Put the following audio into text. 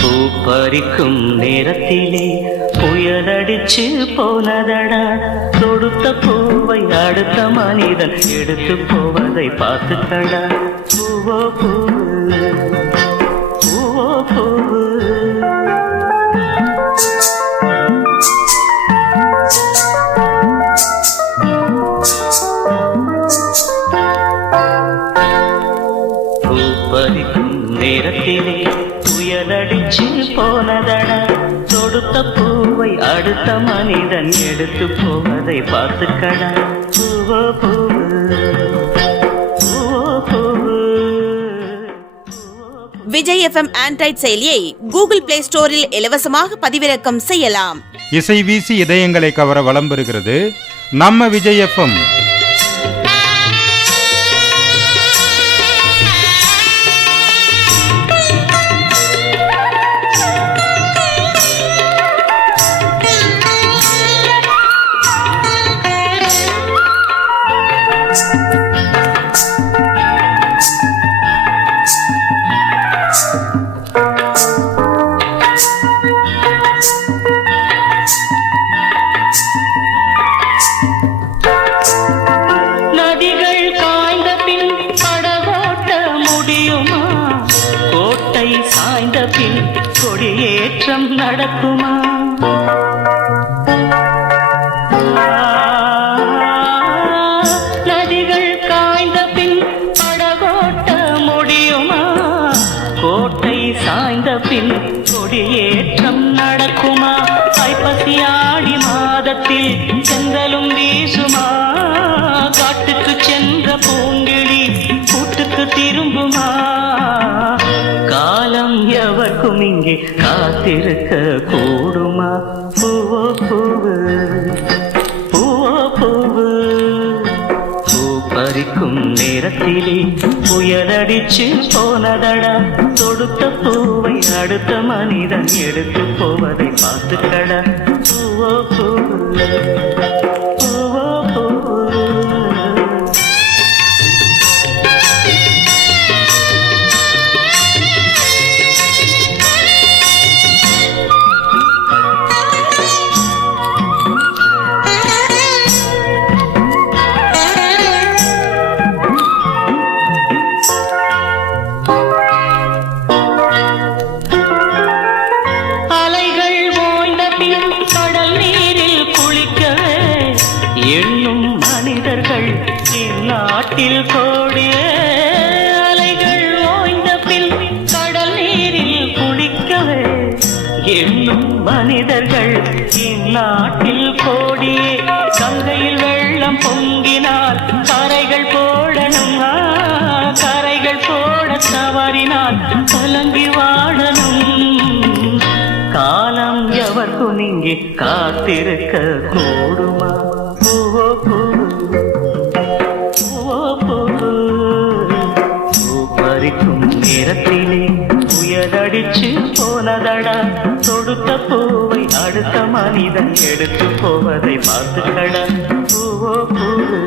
பூப்பறிக்கும் நேரத்திலே புயலடிச்சு போனதடா, தொடுத்த பூவை அடுத்த மனிதன் எடுத்து போவதை பார்த்துக்கடா. பூவோ பூவு, பூவோ பூவு. பூப்பறிக்கும் நேரத்திலே புயலடிச்சு போனதடா, தொடுத்த பூவை அடுத்த மனிதன் எடுத்து போவதை பார்த்துக்கடா. பூவோ பூவு, பூவோ பூவு. விஜய் FM ஆண்ட்ராய்ட் செயலியை கூகுள் பிளே ஸ்டோரில் இலவசமாக பதிவிறக்கம் செய்யலாம். இசை வீசி இதயங்களை கவர வலம் பெறுகிறது நம்ம விஜய் FM. சாய்ந்த பின் கொடியேற்றம் நடக்குமா? நதிகள் காய்ந்த பின் படகோட்ட முடியுமா? கோட்டை சாய்ந்த பின் கொடியேற்றம் நடக்குமா? ஐப்பசி ஆடி மாதத்தில் செந்தலும் வீசுமா? காட்டுக்கு சென்ற பூங்கிழி கூட்டுக்கு திரும்புமா? காலம் எவர்க்கும் இங்கே காத்திருக்க கூடுமா? பூவோ பூவு, பூவோ பூவு. பூ பறிக்கும் நேரத்திலே புயலடிச்சு போனதடா, தொடுத்த பூவை அடுத்த மனிதன் எடுத்து போவதை பார்த்துக்கடா. பூவோ பூவு, பூவோ பூவு. எண்ணும் மனிதர்கள் இந்நாட்டில் கோடியே. அலைகள் ஓய்ந்த பின் கடல் நீரில் குளிக்கவே எண்ணும் மனிதர்கள் இந்நாட்டில் கோடியே. கங்கையில் வெள்ளம் பொங்கினால் கரைகள் போடணும், கரைகள் போட தவறினால் கலங்கி வாழணும். காலம் எவர்க்கும் இங்கே காத்திருக்க கூடுமா? பூவோ பூவு, பூவோ பூவு. பூ பறிக்கும் நேரத்திலே புயலடிச்சு போனதடா, தொடுத்த பூவை அடுத்த மனிதன் எடுத்து போவதை பார்த்துக்கடா. பூவோ பூவு.